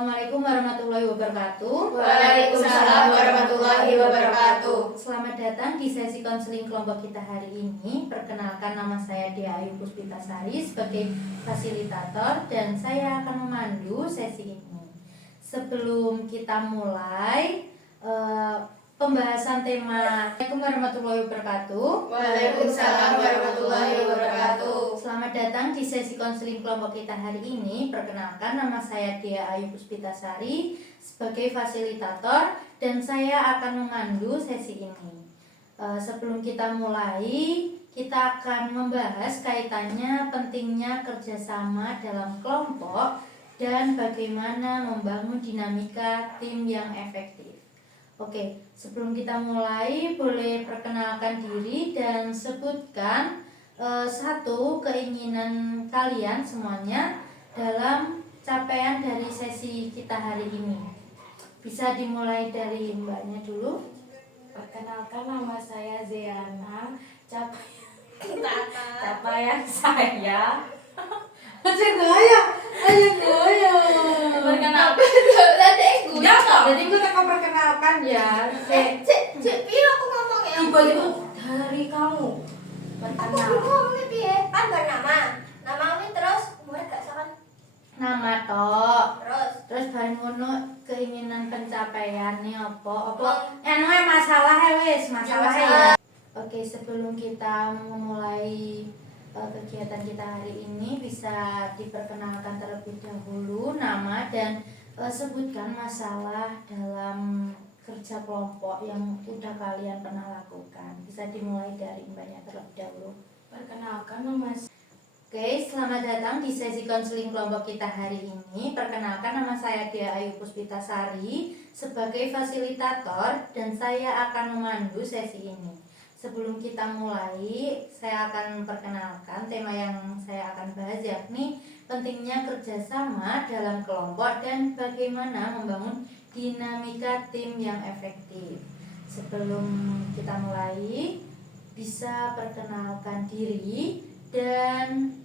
Assalamualaikum warahmatullahi wabarakatuh. Waalaikumsalam warahmatullahi wabarakatuh. Selamat datang di sesi konseling kelompok kita hari ini. Perkenalkan, nama saya Dea Ayu Puspitasari sebagai fasilitator dan saya akan memandu sesi ini. Sebelum kita mulai pembahasan tema, Assalamualaikum warahmatullahi wabarakatuh. Waalaikumsalam warahmatullahi wabarakatuh. Selamat datang di sesi konseling kelompok kita hari ini. Perkenalkan, nama saya Dea Ayu Puspitasari sebagai fasilitator dan saya akan memandu sesi ini. Sebelum kita mulai, kita akan membahas kaitannya pentingnya kerjasama dalam kelompok dan bagaimana membangun dinamika tim yang efektif. Oke, sebelum kita mulai, boleh perkenalkan diri dan sebutkan satu keinginan kalian semuanya dalam capaian dari sesi kita hari ini. Bisa dimulai dari mbaknya dulu. Perkenalkan, nama saya Zeana. Capaian saya Perkenalkan. Jadi gue tak perkenalkan ya. Iya aku ngomong ya. tiba-tiba dari kamu. Aku ngomongnya piye? Kan bernama. Nama ini terus umur gak sakan. Nama tok. Terus Bareng ngono keinginan pencapaiannya apa? Namanya masalah wis, masalah ya. Oke, sebelum kita memulai kegiatan kita hari ini, bisa diperkenalkan terlebih dahulu nama dan sebutkan masalah dalam kerja kelompok yang udah kalian pernah lakukan. Bisa dimulai dari mbaknya terlebih dahulu. Perkenalkan, nama Oke, selamat datang di sesi konseling kelompok kita hari ini. Perkenalkan, nama saya Dea Ayu Puspitasari sebagai fasilitator dan saya akan memandu sesi ini. Sebelum kita mulai, saya akan perkenalkan tema yang saya akan bahas, yakni pentingnya kerjasama dalam kelompok dan bagaimana membangun dinamika tim yang efektif. Sebelum kita mulai, bisa perkenalkan diri dan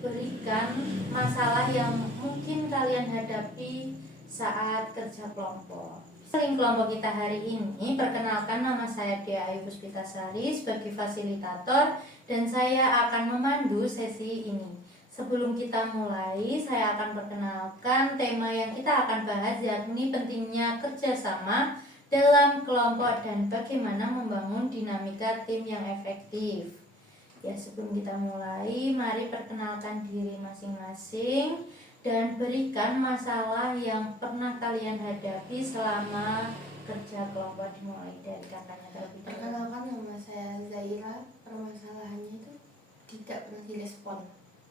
berikan masalah yang mungkin kalian hadapi saat kerja kelompok. Konseling kelompok kita hari ini, perkenalkan, nama saya Dea Ayu Puspitasari sebagai fasilitator dan saya akan memandu sesi ini. Sebelum kita mulai, saya akan perkenalkan tema yang kita akan bahas, yakni pentingnya kerjasama dalam kelompok dan bagaimana membangun dinamika tim yang efektif. Ya, sebelum kita mulai, mari perkenalkan diri masing-masing dan berikan masalah yang pernah kalian hadapi selama kerja kelompok. Dimulai dari kakaknya terlebih dahulu. Perkenalkan, nama saya Zaira. Permasalahannya itu tidak pernah direspon.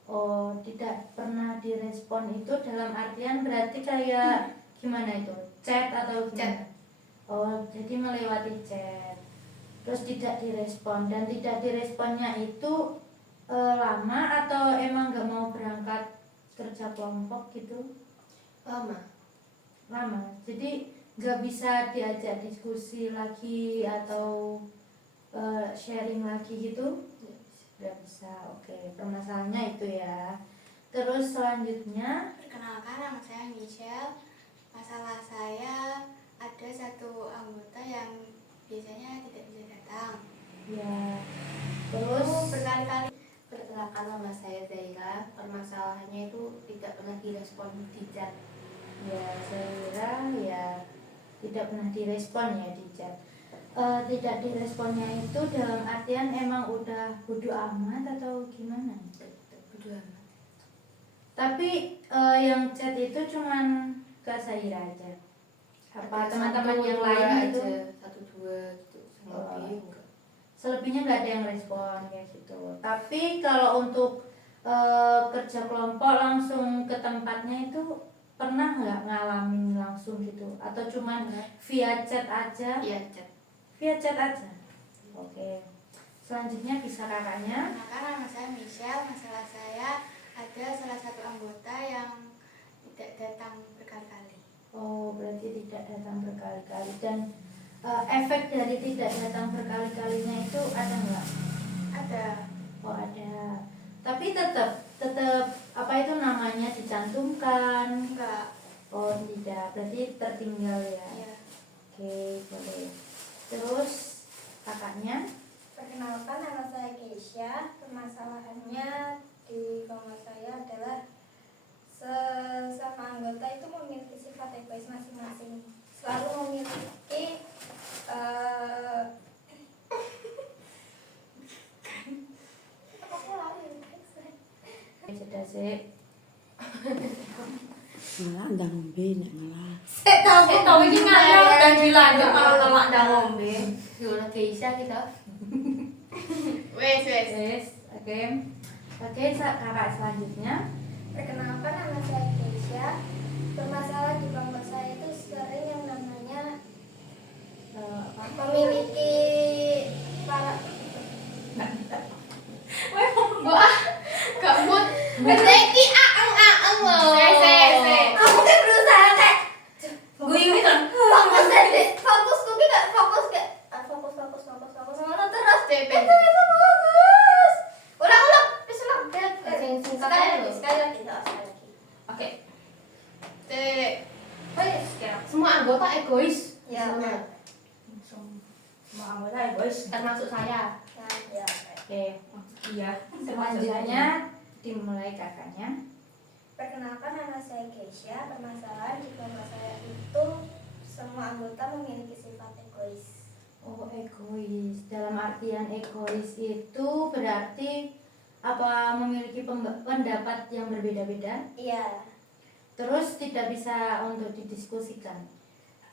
Oh, tidak pernah direspon itu dalam artian berarti kayak gimana itu? Chat atau gimana? Chat. Oh, jadi melewati chat. Terus tidak direspon, dan tidak diresponnya itu lama atau emang gak mau berangkat kerja kelompok gitu? Lama. Jadi gak bisa diajak diskusi lagi atau sharing lagi gitu? Gak bisa. Oke, permasalahannya itu ya. Terus selanjutnya, perkenalkan, nama saya Michelle. Masalah saya ada satu anggota yang biasanya tidak bisa datang. ya. Terus Berkali-kali. Perkenalkan, nama saya Zaira. Permasalahannya itu tidak pernah direspon di chat. ya, saya kira ya tidak pernah direspon ya di chat. Tidak diresponnya itu dalam artian emang udah bodo amat atau gimana? Bodo amat. Tapi yang chat itu cuman Kak Zaira aja. Apa Ada teman-teman satu, yang dua lain aja, itu? 1-2 gitu. Selebihnya enggak. Selebihnya nggak ada yang respon kayak gitu. Tapi kalau untuk kerja kelompok langsung ke tempatnya itu pernah nggak ngalamin langsung gitu? Atau cuman via chat aja? Iya, chat. Via chat aja. Oke. Selanjutnya bisa kakaknya. Perkenalkan, nama saya Michelle. Masalah saya ada salah satu anggota yang tidak datang berkali-kali. Oh, berarti tidak datang berkali-kali. Dan efek dari tidak datang berkali-kalinya itu ada nggak? Ada. Oh, ada. Tapi tetap apa itu namanya dicantumkan? Enggak. tidak, berarti tertinggal ya. Ya. Oke, boleh. Terus kakaknya? Perkenalkan, nama saya Keisha. Permasalahannya di kelompok saya adalah sesama anggota itu memiliki sifat egois masing-masing. Selalu memiliki Sudah sih. Malah ndang ngombe nek malah. Tahu ini ngalor dan dilanjut malah nolak ndang ngombe. Gimana Keisha kita? Wes. Oke. Oke, kakak selanjutnya. Perkenalkan, nama saya Keisha. Permasalahan di kelompok saya itu sering yang namanya memiliki para Kamu berarti aeng loh. aku kan berusaha kayak Gue ini kan fokus aja, fokus kok gak fokus gak fokus mana terus CP. itu bisa fokus ulang bisa Sing-sing sekali lagi no, sekali lagi. Oke. C. Semua anggota egois. Ya. Semua anggota egois termasuk saya. Ya. Oke. Iya. Selanjutnya dimulai kakaknya. Perkenalkan, nama saya Keisha. Permasalahan di kelompok saya itu semua anggota memiliki sifat egois. Oh, egois. Dalam artian egois itu berarti apa, memiliki pendapat yang berbeda-beda, Iya, terus tidak bisa untuk didiskusikan.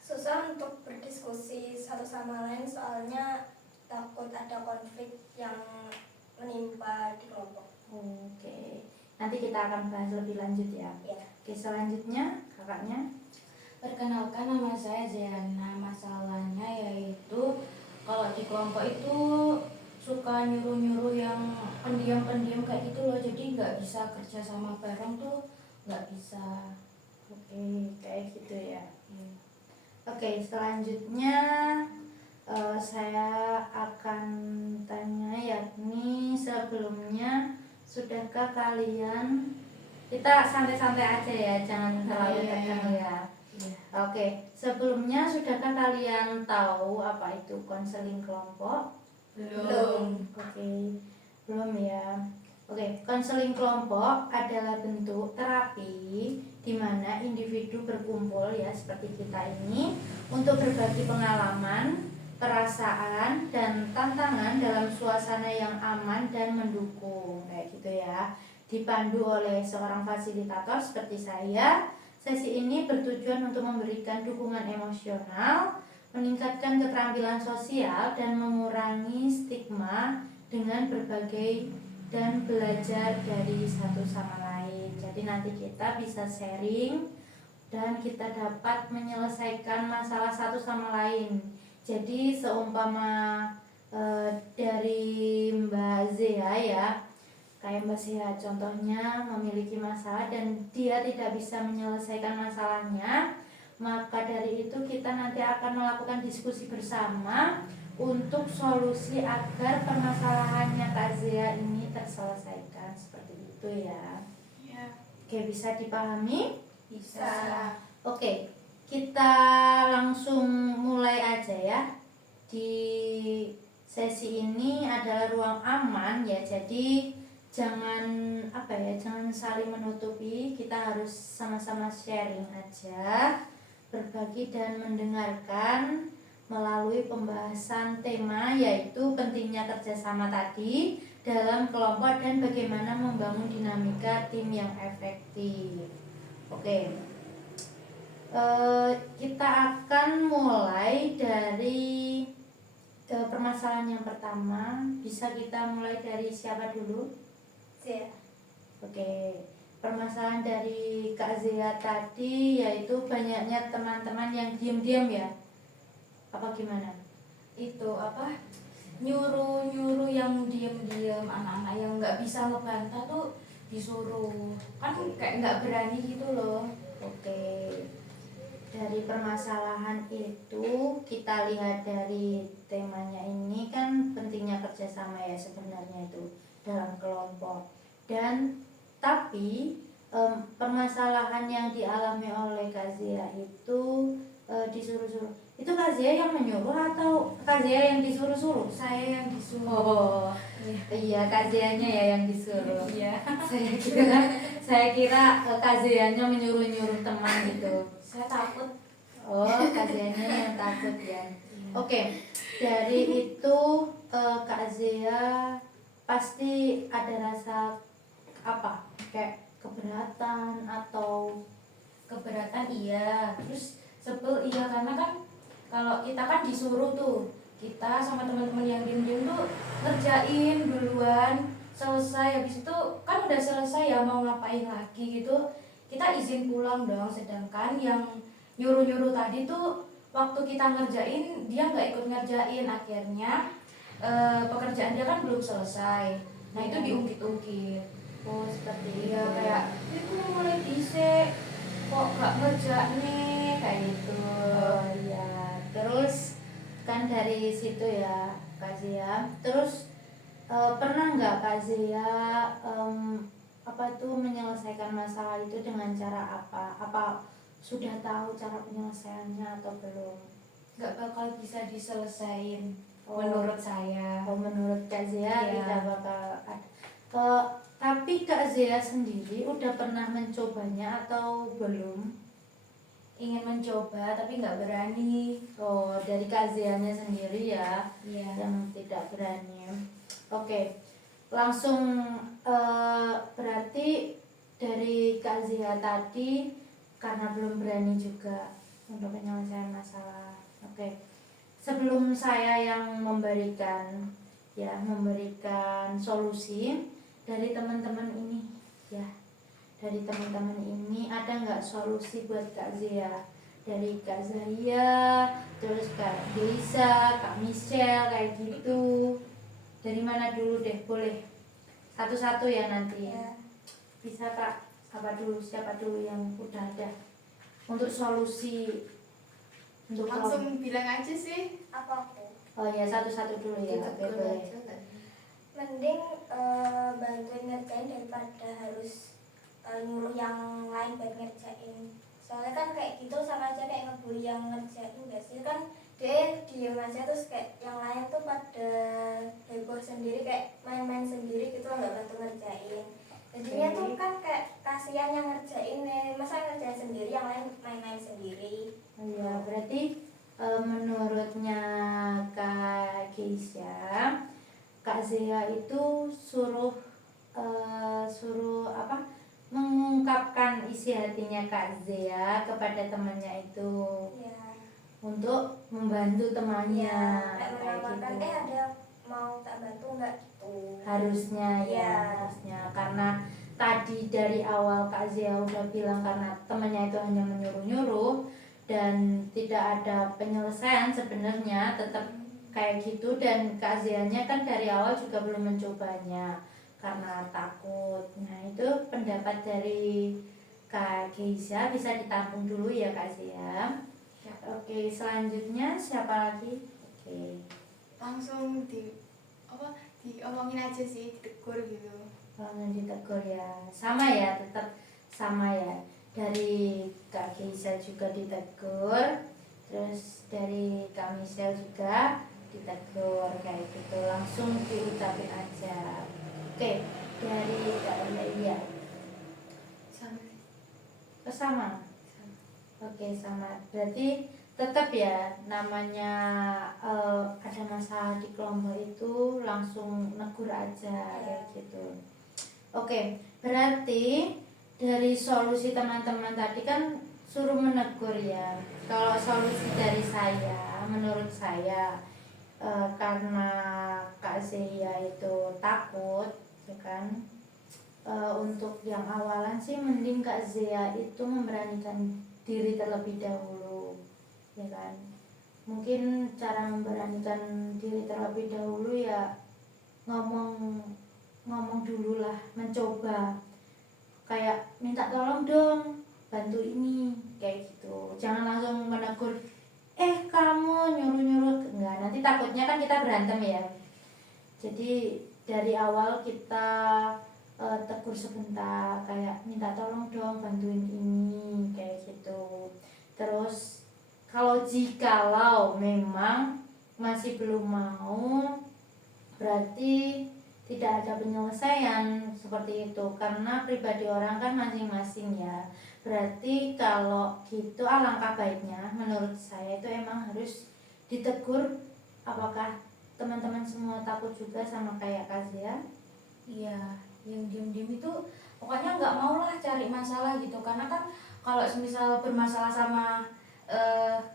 susah untuk berdiskusi satu sama lain soalnya takut ada konflik yang menimpa di kelompok. Oke. Nanti kita akan bahas lebih lanjut ya. Ya. Oke, selanjutnya kakaknya. Perkenalkan, nama saya Zeana. Masalahnya yaitu kalau di kelompok itu suka nyuruh-nyuruh yang pendiam-pendiam kayak gitu loh, jadi nggak bisa kerja sama bareng tuh, nggak bisa. Oke, kayak gitu ya. Oke, selanjutnya saya akan tanya, yakni sebelumnya sudahkah kalian, kita santai-santai aja ya, jangan terlalu tegang ya. Oke, sebelumnya sudahkah kalian tahu apa itu konseling kelompok? Belum. Oke, belum ya. Oke, konseling kelompok adalah bentuk terapi di mana individu berkumpul ya seperti kita ini untuk berbagi pengalaman, perasaan, dan tantangan dalam suasana yang aman dan mendukung kayak gitu ya. Dipandu oleh seorang fasilitator seperti saya. Sesi ini bertujuan untuk memberikan dukungan emosional, meningkatkan keterampilan sosial, dan mengurangi stigma dengan berbagai dan belajar dari satu sama lain. Jadi nanti kita bisa sharing dan kita dapat menyelesaikan masalah satu sama lain. Jadi seumpama dari Mbak Zea ya, kayak Mbak Zea contohnya memiliki masalah dan dia tidak bisa menyelesaikan masalahnya, maka dari itu kita nanti akan melakukan diskusi bersama untuk solusi agar permasalahannya Kak Zea ini terselesaikan, seperti itu ya. Ya. Oke, bisa dipahami? Bisa. Oke, kita langsung mulai aja ya. Di sesi ini adalah ruang aman ya, jadi jangan jangan saling menutupi, kita harus sama-sama sharing aja, berbagi dan mendengarkan melalui pembahasan tema yaitu pentingnya kerjasama tadi dalam kelompok dan bagaimana membangun dinamika tim yang efektif. Oke, kita akan mulai dari permasalahan yang pertama. Bisa kita mulai dari siapa dulu? Zea. Oke, permasalahan dari Kak Zea tadi yaitu banyaknya teman-teman yang diam-diam ya? Apa gimana? Itu nyuruh-nyuruh yang diem-diem, anak-anak yang nggak bisa ngebantah tuh disuruh, kan kayak nggak berani gitu loh. Oke, dari permasalahan itu kita lihat dari temanya ini kan pentingnya kerjasama ya sebenarnya itu dalam kelompok. Dan tapi permasalahan yang dialami oleh Kak Zia itu disuruh-suruh. Itu Kak Zia yang menyuruh atau Kak Zia yang disuruh-suruh? Saya yang disuruh. Oh, iya Kak Zianya ya yang disuruh. Iya. Saya kira Kak Zianya menyuruh-nyuruh teman gitu. Saya takut. Oh, Kak Zianya yang takut ya. Oke, dari itu Kak Zia pasti ada rasa apa? Kayak keberatan atau Keberatan iya, terus sebel iya, karena kan kalau kita kan disuruh tuh, kita sama teman-teman yang diem-diem tuh ngerjain duluan, selesai, habis itu kan udah selesai ya, mau ngapain lagi gitu, kita izin pulang dong. Sedangkan yang nyuruh-nyuruh tadi tuh waktu kita ngerjain dia nggak ikut ngerjain, akhirnya pekerjaan dia kan belum selesai, nah itu diungkit-ungkit. oh seperti Iya, itu. kayak itu mulai dhisik kok gak ngerjain kayak gitu. Oh iya, terus kan dari situ ya Kak Zia. Terus pernah nggak Kak Zia apa tuh menyelesaikan masalah itu dengan cara apa? Apa sudah tahu cara penyelesaiannya atau belum? Gak bakal bisa diselesain Oh. menurut saya. Oh, menurut Kak Zia Iya. tidak bakal ada. Tapi Kak Zia sendiri udah pernah mencobanya atau belum? Ingin mencoba tapi nggak berani. Oh, dari Kak Zianya sendiri ya. Iya. Yang tidak berani. Oke, langsung berarti dari Kak Zia tadi karena belum berani juga untuk penyelesaian masalah. Oke, sebelum saya yang memberikan solusi dari teman-teman ini ya, dari teman-teman ini ada nggak solusi buat Kak Zia? Dari Kak Zahia, terus Kak Delisa, Kak Michelle, kayak gitu. Dari mana dulu deh, boleh satu-satu ya nanti. Ya. Bisa Kak, siapa dulu yang udah ada untuk solusi untuk Langsung bilang aja sih. Apa aku? oh ya, satu-satu dulu ya. Oke, Ditegur boleh. aja kan. Mending bantuin ngerjain daripada harus nyuruh yang lain buat ngerjain. Soalnya kan kayak gitu sama aja kayak ngebully yang ngerjain gak sih? Kan dia diem aja terus kayak yang lain tuh pada heboh sendiri, kayak main-main sendiri gitu, nggak bantu ngerjain. Jadinya tuh kan kayak kasihan yang ngerjain nih, masa ngerjain sendiri yang lain main-main sendiri. Ya, berarti menurutnya Kak Keisha, Kak Zia itu suruh apa? Mengungkapkan isi hatinya Kak Zia kepada temannya itu Ya. untuk membantu temannya Kayak kayak menawarkan gitu. ada mau tak bantu nggak gitu. Harusnya ya, Iya. harusnya karena tadi dari awal Kak Zia udah bilang karena temannya itu hanya menyuruh-nyuruh dan tidak ada penyelesaian, sebenarnya tetap kayak gitu. Dan Kak Zianya kan dari awal juga belum mencobanya karena takut. Nah, itu pendapat dari Kak Keisha bisa ditampung dulu ya Kak Zia. Oke, selanjutnya siapa lagi? Oke. Langsung diomongin aja sih, ditegur gitu. Jangan ditegur ya. Sama ya, tetap sama ya. Dari Kak Keisha juga ditegur, terus dari Kak Michelle juga ditegur kayak gitu. Langsung diucapin aja. Oke, dari Kak Leia. Sama. Sama. Oke, sama. Berarti tetap ya, namanya ada masalah di kelompok itu langsung negur aja kayak gitu. Oke, berarti dari solusi teman-teman tadi kan suruh menegur ya. Kalau solusi dari saya, menurut saya karena Kak Zia itu takut, ya kan? Untuk yang awalan sih mending Kak Zia itu memberanikan diri terlebih dahulu, ya kan? Mungkin cara memberanikan diri terlebih dahulu ya ngomong dulu lah, mencoba kayak minta tolong dong, bantu ini kayak gitu. Jangan langsung menegur, kamu nyuruh-nyuruh, enggak, nanti takutnya kan kita berantem ya. Jadi dari awal kita tegur sebentar, kayak minta tolong dong bantuin ini kayak gitu. Terus jikalau memang masih belum mau, berarti tidak ada penyelesaian seperti itu, karena pribadi orang kan masing-masing ya. Berarti kalau gitu alangkah baiknya menurut saya itu emang harus ditegur. Apakah teman-teman semua takut juga sama kayak Kazia? Iya, yang diem-diem itu pokoknya nggak mau lah cari masalah gitu, karena kan kalau misal bermasalah sama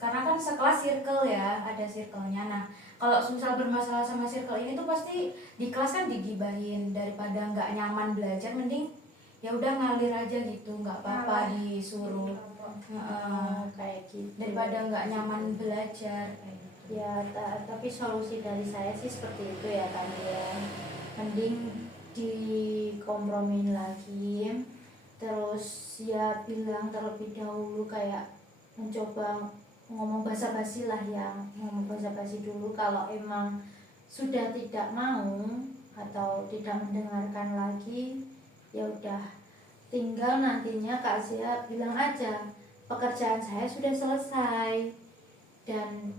karena kan sekelas circle ya, ada circle-nya. Nah, kalau misal bermasalah sama circle ini tuh pasti di kelas kan digibahin, daripada nggak nyaman belajar mending ya udah ngalir aja gitu, nggak apa-apa disuruh. Kayak gitu. Daripada nggak nyaman belajar kayak gitu. Ya, tapi solusi dari saya sih seperti itu ya kan ya. Mending dikompromin lagi, terus ya bilang terlebih dahulu, kayak mencoba ngomong basa-basi lah ya, ngomong basa-basi dulu. Kalau emang sudah tidak mau atau tidak mendengarkan lagi, ya udah tinggal nantinya Kak Zia bilang aja pekerjaan saya sudah selesai, dan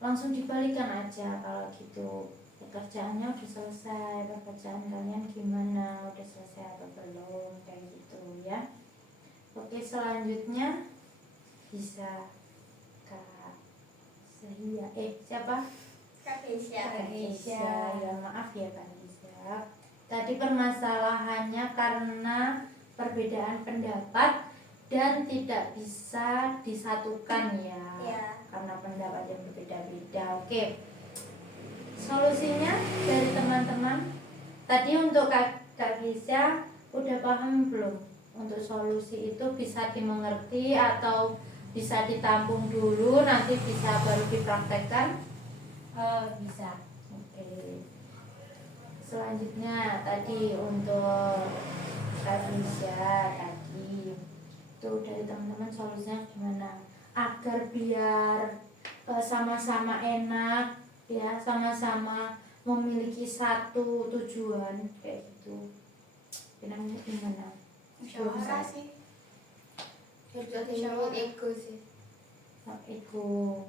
langsung dibalikan aja kalau gitu, pekerjaannya udah selesai, pekerjaan kalian gimana, udah selesai atau belum, kayak gitu ya. Oke, selanjutnya bisa Kak Zahia, siapa? Kak Keisha. Kak Keisha, ya maaf ya Kak Keisha. Tadi permasalahannya karena perbedaan pendapat dan tidak bisa disatukan ya, karena pendapat yang berbeda-beda. Oke, solusinya dari teman-teman tadi untuk Kak Keisha udah paham belum? Untuk solusi itu bisa dimengerti atau bisa ditampung dulu, nanti bisa baru dipraktekkan? Bisa. Oke. Selanjutnya tadi untuk Kak Keisha tadi itu dari teman-teman solusinya gimana agar biar sama-sama enak ya, sama-sama memiliki satu tujuan kayak gitu. Bilangnya gimana? Musyawarah sih. Musyawarah ego sih. Ego.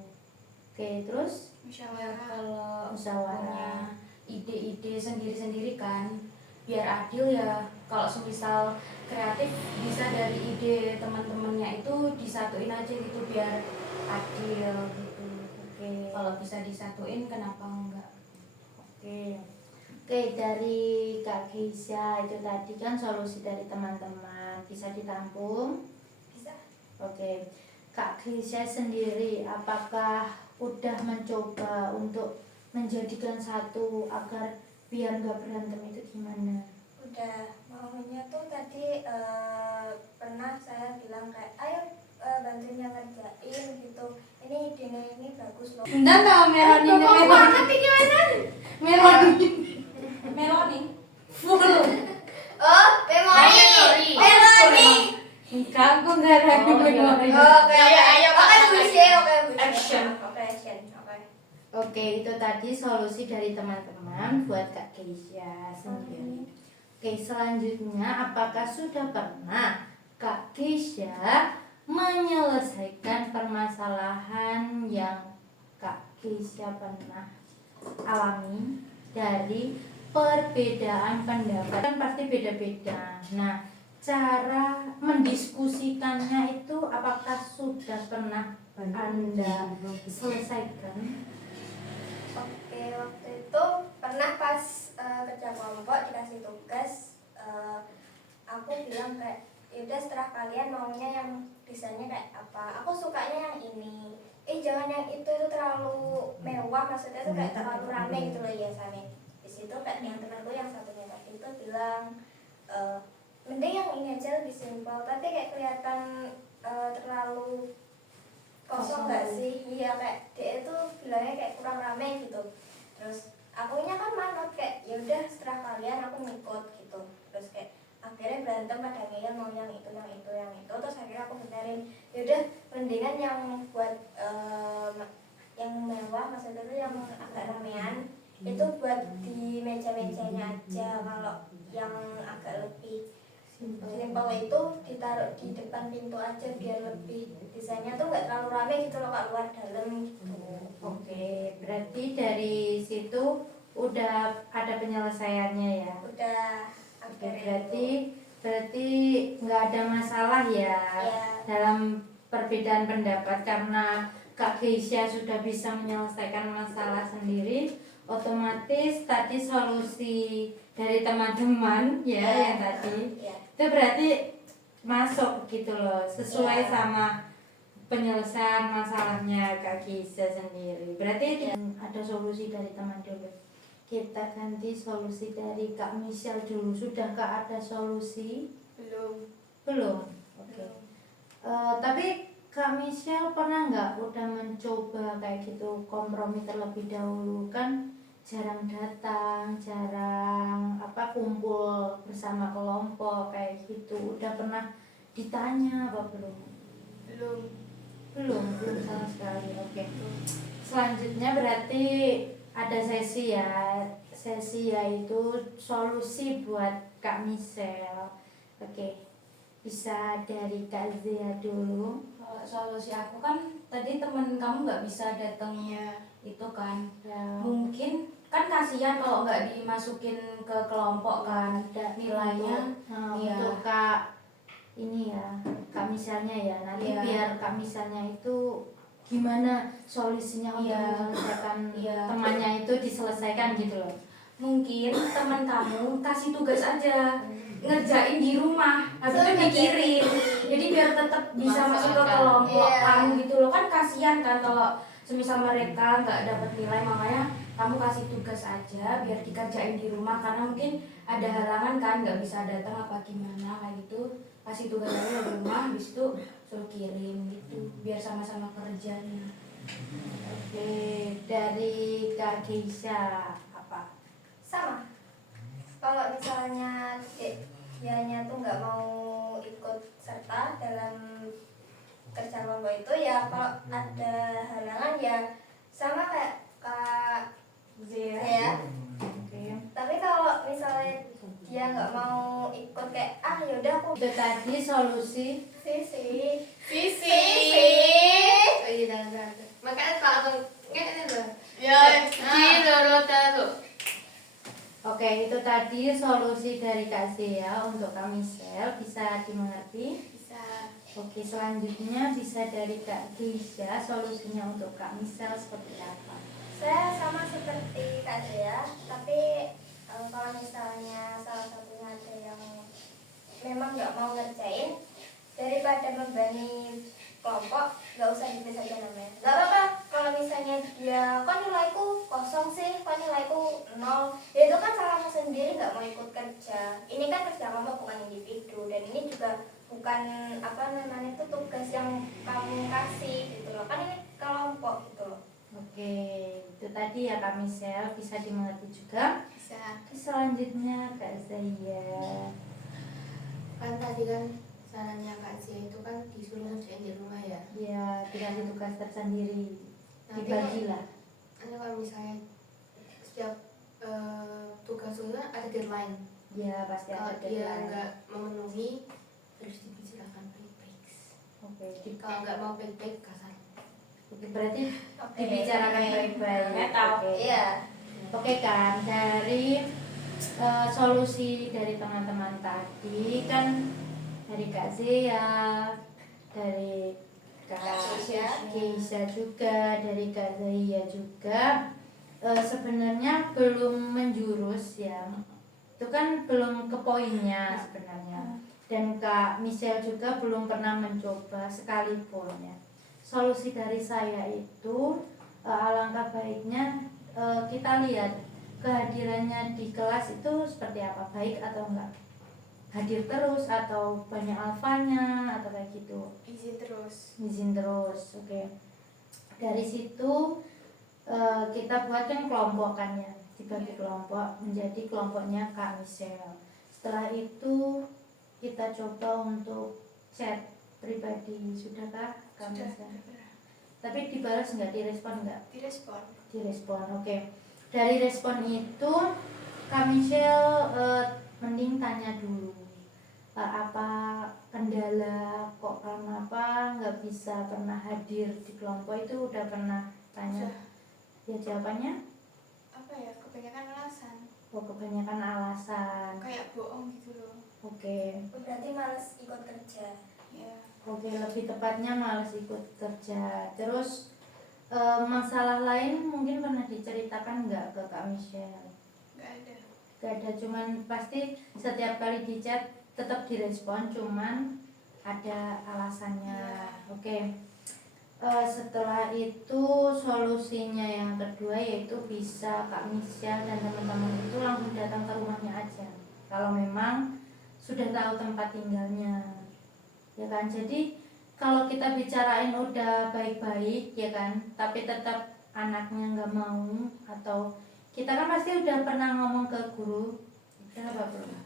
Oke, terus Musyawarah. Kalau musyawarah. punya ide-ide sendiri-sendiri kan biar adil ya. Kalau semisal kreatif bisa dari ide teman-temannya itu disatuin aja gitu biar adil gitu. Oke. Kalau bisa disatuin kenapa enggak? Oke, dari Kak Keisha itu tadi kan solusi dari teman-teman bisa ditampung. Bisa. Oke, Kak Keisha sendiri apakah udah mencoba untuk menjadikan satu agar biar nggak berantem itu gimana? Udah, maunya tuh tadi pernah saya bilang kayak ayo bantuin yang ngerjain gitu, ini idenya ini bagus loh. Enggak Meloni full. Oh, memori. Enggak, aku enggak ada memori. Oke, ayo. Oke, Buce. Action. Oke, action. Oke. Oke, itu tadi solusi dari teman-teman buat Kak Keisha sendiri. Oke, selanjutnya apakah sudah pernah Kak Keisha menyelesaikan permasalahan yang Kak Keisha pernah alami dari perbedaan pendapat? Kan pasti beda-beda. Nah, cara mendiskusikannya itu apakah sudah pernah Anda selesaikan? Oke, waktu itu pernah pas kerja kelompok dikasih tugas, aku bilang kayak yaudah setelah kalian maunya yang desainnya kayak apa, aku sukanya yang ini, jangan yang itu terlalu mewah, maksudnya tuh kayak terlalu rame gitu loh hiasannya. Di situ kayak yang temanku yang satunya tadi itu bilang mending yang ini aja lebih simpel, tapi kayak kelihatan terlalu kosong gak sih? Iya, kayak dia itu bilangnya kayak kurang rame gitu. Terus akunya kan manut kayak ya udah setelah kalian aku ngikut gitu. Terus kayak akhirnya berantem pada ngeyel mau yang itu. Terus akhirnya aku benerin, ya udah mendingan yang buat yang mewah, maksudnya itu yang agak ramean itu buat di meja-mejanya aja. Kalau yang agak lebih simpel itu ditaruh di depan pintu aja biar lebih desainnya tuh nggak terlalu rame gitu loh Kak, luar dalam gitu. Oke, berarti dari situ udah ada penyelesaiannya ya. Udah Oke, ada berarti nggak ada masalah ya Ya. dalam perbedaan pendapat, karena Kak Geisha sudah bisa menyelesaikan masalah sendiri. Otomatis tadi solusi dari teman-teman ya yang tadi Ya. itu berarti masuk gitu loh, sesuai Ya. sama penyelesaian masalahnya Kak Geisha sendiri. Berarti ada solusi dari teman dulu. Kita ganti solusi dari Kak Michelle dulu. Sudah Kak ada solusi? Belum. Belum. Oke. Tapi Kak Michelle pernah nggak udah mencoba kayak gitu kompromi terlebih dahulu, kan jarang datang, jarang kumpul bersama kelompok kayak gitu. Udah pernah ditanya apa belum? Belum. Belum sama sekali. Oke. Selanjutnya berarti ada sesi ya. Sesi yaitu solusi buat Kak Michelle. Oke. Bisa dari Kak Zia dulu. Kalau solusi aku kan tadi temen kamu nggak bisa datang itu kan, Ya, mungkin kan kasihan kalau nggak dimasukin ke kelompok kan ada nilainya. Iya. untuk Kak ini ya, Kak Misalnya ya. Nanti Iya. biar Kak Misalnya itu gimana solusinya untuk Iya. menyelesaikan Iya. temannya itu diselesaikan gitu loh. Mungkin teman kamu kasih tugas aja ngerjain di rumah, habis itu dikirim, jadi biar tetap bisa masuk ke kelompok Iya. kamu gitu loh. Kan kasihan kan kalau semisal mereka nggak dapat nilai, makanya kamu kasih tugas aja biar dikerjain di rumah, karena mungkin ada halangan kan, nggak bisa datang apa gimana kayak gitu. Kasih tugas aja di rumah, habis itu suruh kirim gitu biar sama-sama kerjanya. Oke, dari Kak Geisha apa? Sama. Kalau misalnya dianya tuh nggak mau ikut serta dalam kerja kelompok itu, ya kalau ada halangan ya sama kayak Kak Zia. Oke. Tapi kalau misalnya dia nggak mau ikut kayak yaudah aku Itu tadi solusi. sisi. Oh iya, jangan. Makanya kalau aku ngene lho. Ya, iki loro tuh. Oke, itu tadi solusi dari Kak Zia untuk Kak Michelle, bisa dimengerti? Bisa. Oke, selanjutnya bisa dari Kak Geisha, solusinya untuk Kak Michelle seperti apa? Saya sama seperti Kak Zia, tapi kalau misalnya salah satunya ada yang memang nggak mau ngerjain, daripada membebani kelompok, nggak usah ditulis aja namanya. Nggak apa-apa kalau misalnya dia kok nilaiku kosong sih, kok nilaiku 0, ya itu kan salahmu sendiri nggak mau ikut kerja. Ini kan kerja kelompok, bukan individu, dan ini juga bukan itu tugas yang kamu kasih gitu loh, kan ini kelompok gitu loh. Oke, itu tadi ya Kak Michelle, bisa dimengerti juga. Bisa. Oke, selanjutnya Kak Zaya. Kan tadi kan sarannya Kak Zia itu kan disuruh ngerjain di rumah ya. Ya, dikasih tugas tersendiri, Nanti dibagilah. Nanti kalau misalnya setiap tugas itu kan ada deadline. Ya, pasti Kalau ada dia deadline. nggak memenuhi harus dibicarakan baik-baik. Oke, Kalau nggak mau baik-baik kasar. berarti Oke. dibicarakan baik-baik. Ya, tahu. Oke. Iya. Oke kan, dari solusi dari teman-teman tadi kan dari Kak Zia, dari Kak Geisha juga, dari Kak Zaya juga, sebenarnya belum menjurus ya. Itu kan belum ke poinnya sebenarnya. Dan Kak Michelle juga belum pernah mencoba sekalipun ya. Solusi dari saya itu alangkah baiknya kita lihat kehadirannya di kelas itu seperti apa, baik atau enggak, hadir terus atau banyak alfanya atau kayak gitu, izin terus. Oke, dari situ kita buatkan kelompokannya, dibagi kelompok menjadi kelompoknya Kak Michelle. Setelah itu kita coba untuk chat pribadi. Sudahkah Kak Michelle? Tapi dibalas nggak, direspon nggak? Direspon. Direspon. Oke. dari respon itu Kak Michelle mending tanya dulu apa kendala kok kenapa nggak bisa pernah hadir di kelompok, itu udah pernah tanya? Ya jawabannya Apa ya, kebanyakan alasan, kebanyakan alasan. kayak bohong gitu loh. Oke. Berarti males ikut kerja. Ya, Oke, lebih tepatnya males ikut kerja. Terus masalah lain mungkin pernah diceritakan nggak ke Kak Michelle? nggak ada. Gak ada, cuman pasti setiap kali di chat tetap direspon, cuman ada alasannya. Oke. Setelah itu solusinya yang kedua yaitu bisa Kak Michelle dan teman-teman itu langsung datang ke rumahnya aja kalau memang sudah tahu tempat tinggalnya, ya kan. Jadi kalau kita bicarain udah baik-baik ya kan, tapi tetap anaknya nggak mau, atau kita kan pasti udah pernah ngomong ke guru, udah apa belum?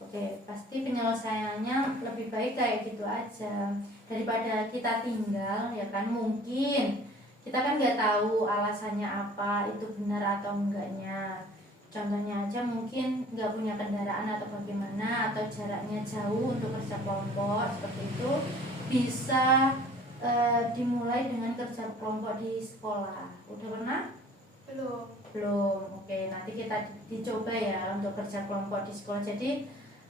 Oke, pasti penyelesaiannya lebih baik kayak gitu aja daripada kita tinggal, ya kan. Mungkin kita kan nggak tahu alasannya apa, itu benar atau enggaknya. Contohnya aja mungkin nggak punya kendaraan atau bagaimana, atau jaraknya jauh untuk kerja kelompok seperti itu, bisa dimulai dengan kerja kelompok di sekolah. Udah pernah? Belum. Oke, nanti kita dicoba ya untuk kerja kelompok di sekolah. Jadi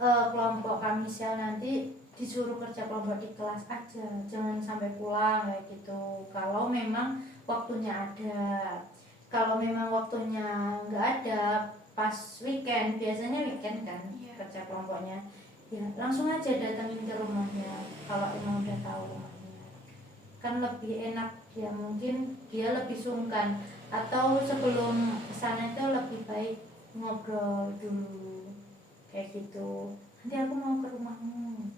kelompok Kak Michelle nanti disuruh kerja kelompok di kelas aja, jangan sampai pulang kayak gitu. Kalau memang waktunya ada, kalau memang waktunya nggak ada, pas weekend, biasanya weekend kan kerja kelompoknya, ya langsung aja datengin ke rumahnya. Kalau emang udah tahu rumahnya, kan lebih enak ya, mungkin dia lebih sungkan, atau sebelum kesana itu lebih baik ngobrol dulu kayak gitu. Nanti aku mau ke rumahmu.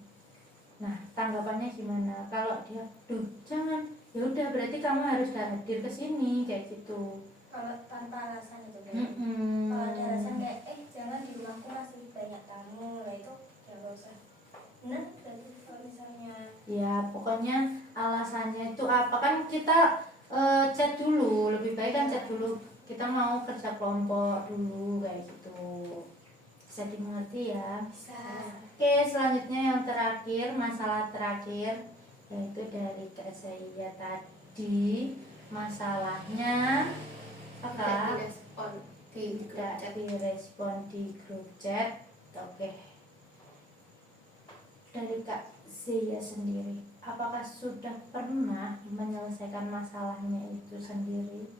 Nah, tanggapannya gimana? Kalau dia, duh jangan, ya udah berarti kamu harus hadir ke sini kayak gitu. Kalau tanpa alasan itu kan. Kalau ada alasan kayak jangan, di rumahku masih banyak tamu, lah itu ya nggak usah. Bener, berarti kalau misalnya Ya pokoknya alasannya itu apa, kan kita chat dulu, lebih baik kan chat dulu, kita mau kerja kelompok dulu kayak gitu. Bisa dimengerti ya? Bisa. Oke, selanjutnya yang terakhir, masalah terakhir yaitu dari Kak Zaya tadi. Masalahnya apa? Tidak direspon di grup chat. Oke. Dari Kak Zaya sendiri, apakah sudah pernah menyelesaikan masalahnya itu sendiri?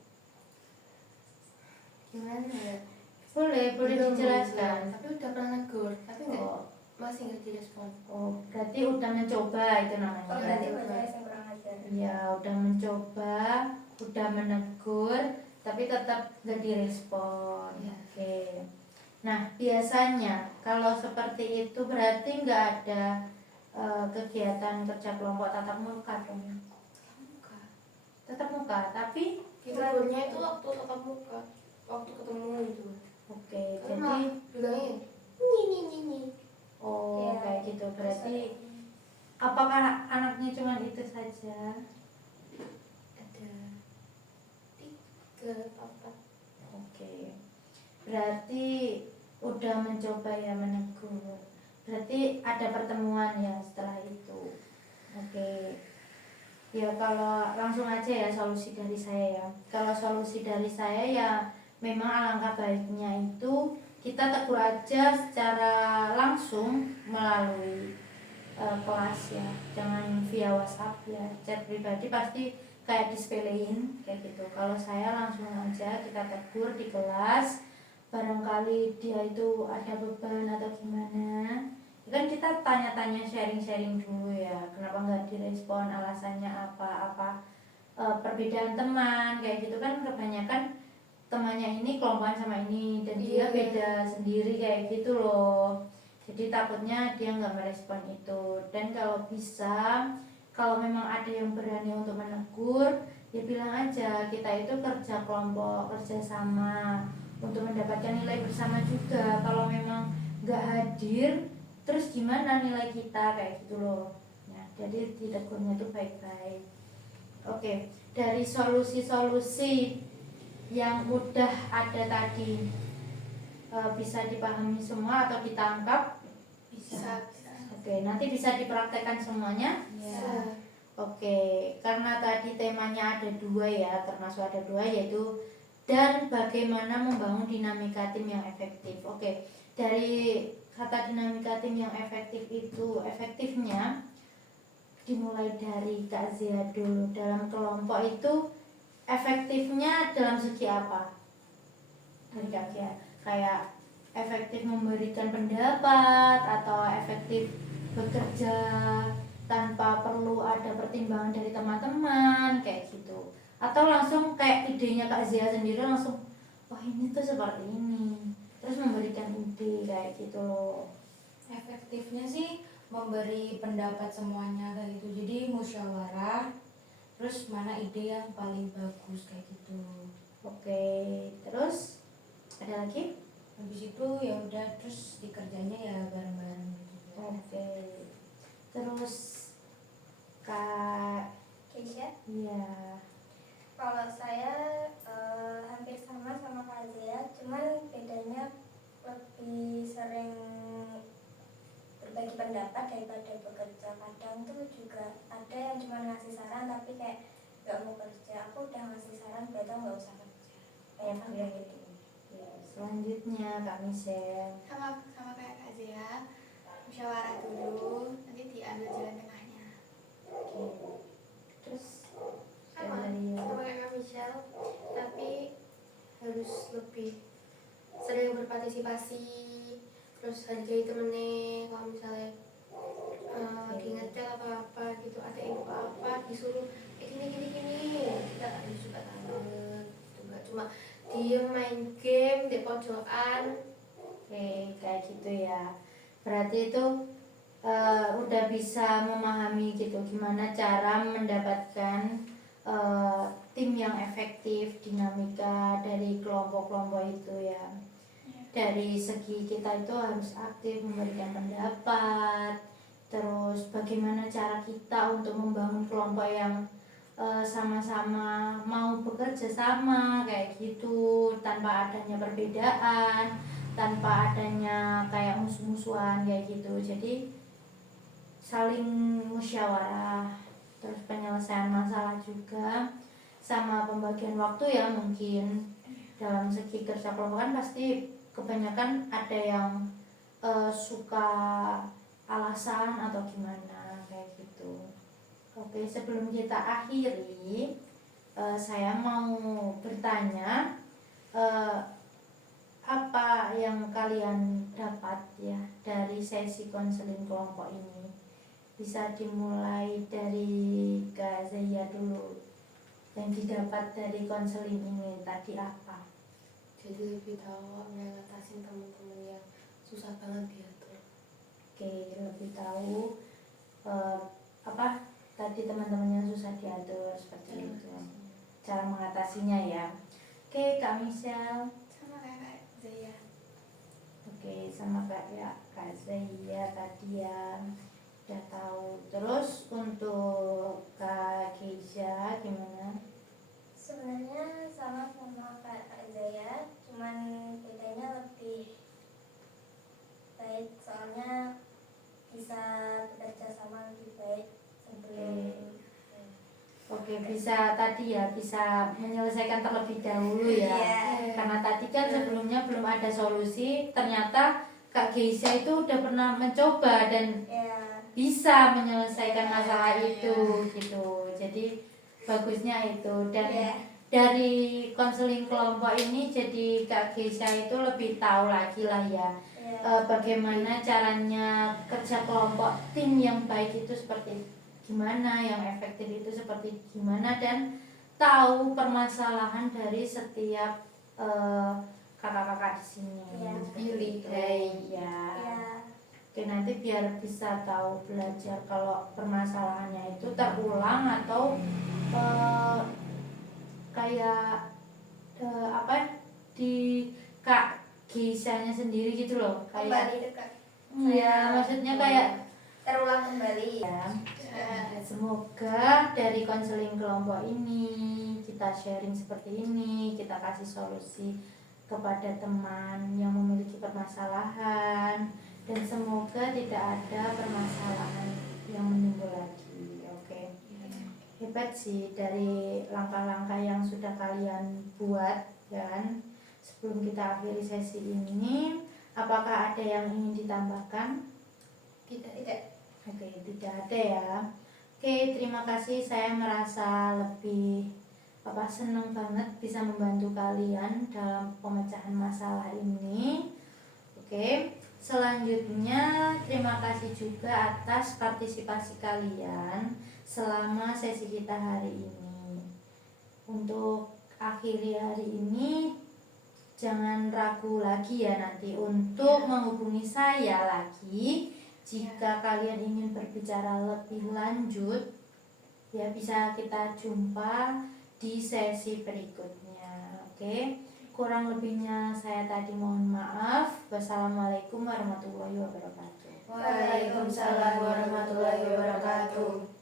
gimana ya, Boleh belum, dijelaskan. tapi udah pernah negur tapi nggak, Oh, masih nggak direspon. berarti udah mencoba itu namanya. berarti bacanya yang kurang ajar. Ya, udah mencoba, udah menegur, tapi tetap gak direspon. Ya. Oke. Nah, biasanya kalau seperti itu berarti nggak ada kegiatan kerja kelompok tatap muka dong. Muka Tatap muka, tapi negurnya itu waktu tatap muka, waktu ketemu gitu. oke, Karena jadi bilangnya nyi. oh Ya, kayak gitu. Berarti apakah anaknya cuma itu saja? Ada 3, 4. Oke. Berarti udah mencoba ya menegur. Berarti ada pertemuan ya setelah itu. Oke. Ya kalau langsung aja ya solusi dari saya ya. Kalau solusi dari saya ya memang alangkah baiknya itu kita tegur aja secara langsung melalui kelas ya. Jangan via WhatsApp ya. Chat pribadi pasti kayak disepelein kayak gitu. Kalau saya langsung aja kita tegur di kelas, barangkali dia itu ada beban atau gimana, kan kita tanya-tanya, sharing-sharing dulu ya, kenapa nggak direspon, alasannya apa perbedaan teman kayak gitu kan. Kebanyakan temannya ini kelompokan sama ini dan dia beda sendiri kayak gitu loh, jadi takutnya dia nggak merespon itu. Dan kalau bisa, kalau memang ada yang berani untuk menegur, ya bilang aja kita itu kerja kelompok, kerja sama untuk mendapatkan nilai bersama juga. Kalau memang nggak hadir, terus gimana nilai kita kayak gitu loh. Ya, jadi ditegurnya tuh baik-baik. Oke, dari solusi-solusi yang udah ada tadi bisa dipahami semua atau ditangkap? Bisa. Oke, nanti bisa dipraktekkan semuanya? Ya. Oke, karena tadi temanya ada dua ya, termasuk ada dua yaitu dan bagaimana membangun dinamika tim yang efektif. Oke, dari kata dinamika tim yang efektif itu efektifnya dimulai dari Kak Zia dulu. Dalam kelompok itu efektifnya dalam segi apa? Dari Kak Zia, kayak efektif memberikan pendapat atau efektif bekerja tanpa perlu ada pertimbangan dari teman-teman kayak gitu, atau langsung kayak idenya Kak Zia sendiri langsung wah ini tuh seperti ini terus memberikan ide kayak gitu loh. Efektifnya sih memberi pendapat semuanya kayak gitu, jadi musyawarah terus mana ide yang paling bagus kayak gitu. Oke, terus ada lagi? Habis itu ya udah terus dikerjanya ya bareng-bareng gitu. Oke, terus Kak Keisha, iya. kalau saya hampir sama Kak Zia, cuman bedanya lebih sering berbagi pendapat daripada bekerja. Kadang tuh juga ada yang cuma ngasih saran tapi kayak nggak mau kerja. Aku udah ngasih saran, berarti nggak usah kerja. Kayak bilang gitu. Ya, selanjutnya Kak Michelle. Sama kayak Kak Zia, musyawarah dulu, nanti diambil jalan tengahnya. Oke. Terus Sama kayak Kak Michelle, tapi harus lebih sering berpartisipasi, terus hargai temennya. Kalau misalnya lagi ngecat apa gitu, ada info apa disuruh gini kita harus juga tanggap gitu, nggak cuma diem main game di pojokan. Oke, kayak gitu ya. Berarti itu udah bisa memahami gitu gimana cara mendapatkan tim yang efektif, dinamika dari kelompok-kelompok itu ya. Dari segi kita itu harus aktif memberikan pendapat, terus bagaimana cara kita untuk membangun kelompok yang sama-sama mau bekerja sama kayak gitu, tanpa adanya perbedaan, tanpa adanya kayak musuh-musuhan kayak gitu. Jadi saling musyawarah, terus penyelesaian masalah juga, sama pembagian waktu ya. Mungkin dalam segi kerja kelompok kan pasti kebanyakan ada yang suka alasan atau gimana kayak gitu. Oke, sebelum kita akhiri, saya mau bertanya apa yang kalian dapat ya dari sesi konseling kelompok ini. Bisa dimulai dari Kak Zaya dulu. Yang didapat dari konseling ini tadi apa? Jadi lebih tahu mengatasi teman-teman yang susah banget diatur. Oke, lebih tahu apa tadi teman-teman yang susah diatur seperti itu. Cara mengatasinya ya. Oke, Kak Michelle. Sama kayak Kak Zia. Oke, sama Kak Zaya tadi ya udah tahu. Terus untuk Kak Keisha gimana? Sebenarnya sama kayak Kak Zaya, cuman bedanya lebih baik soalnya bisa bekerja sama lebih baik sebelum. Oke, bisa tadi ya, bisa menyelesaikan terlebih dahulu ya. Iya. Karena tadi kan sebelumnya belum ada solusi, ternyata Kak Keisha itu udah pernah mencoba dan Ya, bisa menyelesaikan masalah itu gitu. Jadi bagusnya itu. Dan dari konseling kelompok ini jadi Kak Keisha itu lebih tahu lagi lah ya, bagaimana caranya kerja kelompok tim yang baik itu seperti gimana, yang efektif itu seperti gimana, dan tahu permasalahan dari setiap kakak-kakak di sini. Iya. Pilih ya. Oke, nanti biar bisa tahu belajar kalau permasalahannya itu terulang atau kayak apa di Kak Gisanya sendiri gitu loh, kayak kembali dekat ya maksudnya kayak terulang kembali. ya. Ya, Semoga dari konseling kelompok ini kita sharing seperti ini, kita kasih solusi kepada teman yang memiliki permasalahan, dan semoga tidak ada permasalahan yang menimbul lagi. Oke. Hebat sih dari langkah-langkah yang sudah kalian buat, kan? Sebelum kita akhiri sesi ini, apakah ada yang ingin ditambahkan? Tidak. Oke, tidak ada ya. Oke, terima kasih. Saya merasa lebih senang banget bisa membantu kalian dalam pemecahan masalah ini. Oke, selanjutnya terima kasih juga atas partisipasi kalian selama sesi kita hari ini. Untuk akhiri hari ini, jangan ragu lagi ya nanti untuk menghubungi saya lagi jika kalian ingin berbicara lebih lanjut. Ya, bisa kita jumpa di sesi berikutnya. Oke, kurang lebihnya saya tadi mohon maaf. Wassalamualaikum warahmatullahi wabarakatuh. Waalaikumsalam warahmatullahi wabarakatuh.